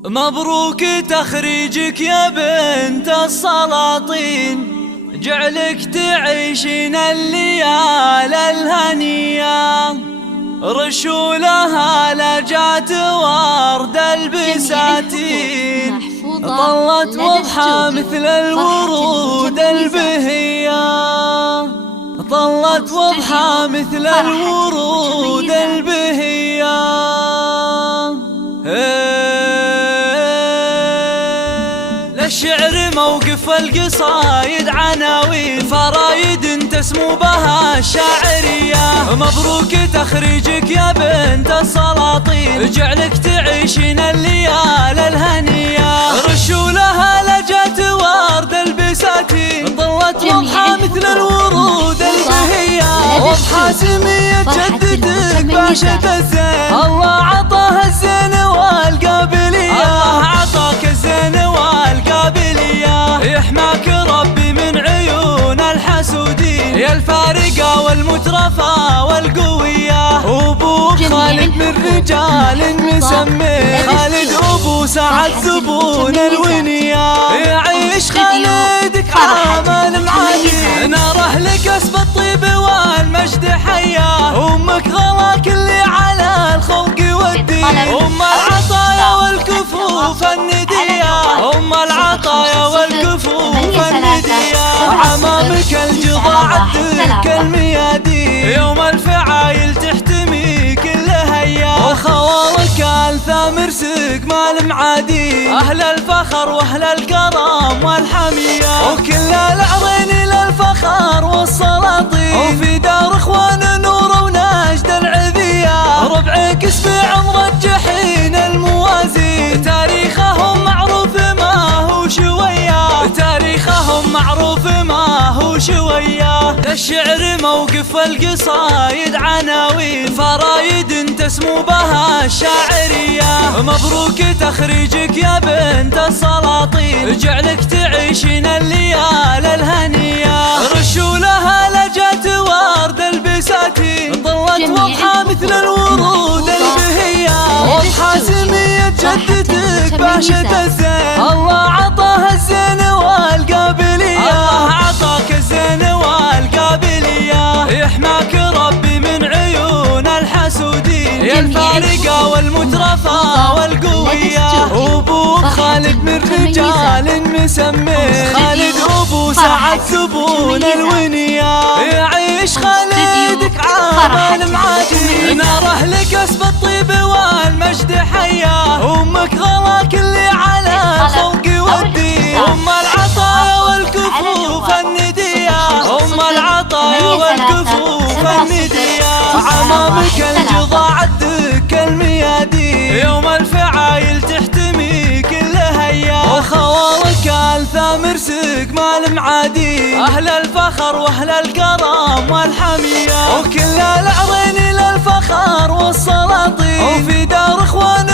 مبروك تخريجك يا بنت السلاطين، جعلك تعيشين الليالي الهنية. رشولها لجات ورد البساتين، طلت وضحى مثل الورود البهية، طلت وضحى مثل الورود البهية. للشعر موقف القصايد عناوين، فرايد تسمو بها الشاعرية. مبروك تخريجك يا بنت السلاطين، جعلك تعيشين الليالي الهنية. رشولها لجات ورد البساتين، طلت وضحى مثل الورود البهية. وضحى سمية جدتك باشا الزين، الله عطاها الزين والقابلية، الله عطاك الزين والقابلية. يحماك ربي من عيون الحسودين، يا الفارقة والمترفة والقوية. أبوك خالد من رجال مسمي، خالد أبو سعد زبون الونية. يعيش خالدك عامل معادي، ناره لك اسب الطيب والمجد حياه. أمك غلاك اللي على الخلق والدين، أم العطايا والكفوف الندية، أم العطايا والكفوف الندية. عمامك الجضاع الدك الميادين، يوم الفعايل تحتمي كل هيا. وخوالك الثامر سقمال معادين، أهل الفخر وأهل الكرم والحمية. وكل العرين للفخر والسلاطين، وفي دار اخوان نور ونجد العذية. ربعك اسبع مرجحين الموازين، تاريخهم معروف ما هو شوية، تاريخهم معروف ما هو شوية. للشعر موقف القصايد عناوين، فرايد تسمو بها الشاعرية. مبروك تخريجك يا بنت السلاطين، جعلك تعيشين الليالي الهنية. رشولها لجات ورد البساتين، طلت وضحى مثل الورود البهية. وضحى سمية جدتك باشا الزين، الله عطاها الزين والقابلية، الله عطاك الزين والقابلية. يحماك ربي من عيون الحسودين، يا الفارقة والمترفة والقوية. أبوك خالد من رجال مسمي، خالد أبو سعد زبون الونية. يعيش خالدك عامل معادي، ناره لك اسب الطيب والمجد حياه. أمك غلاك اللي على الخلق والدين، أم العطايا والكفوف الندية، أم العطايا والكفوف الندية. عمامك الجضاع الدك الميادين، يوم الفعايل تحتمي كل هيا. وخوالك الثامر سقمال معادين، أهل الفخر وأهل الكرم والحمية. وكل العرين للفخر والسلاطين، وفي دار اخوان